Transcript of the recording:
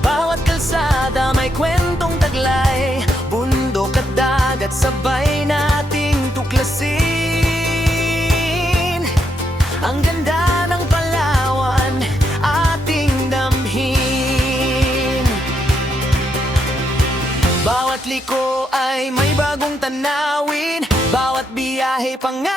bawat kalsada may kwentong taglay, bundok at dagat sabay nating tuklasin. Ang ganda ng Palawan, ating damhin. Bawat liko ay may bagong tanawin, bawat biyahe pangarap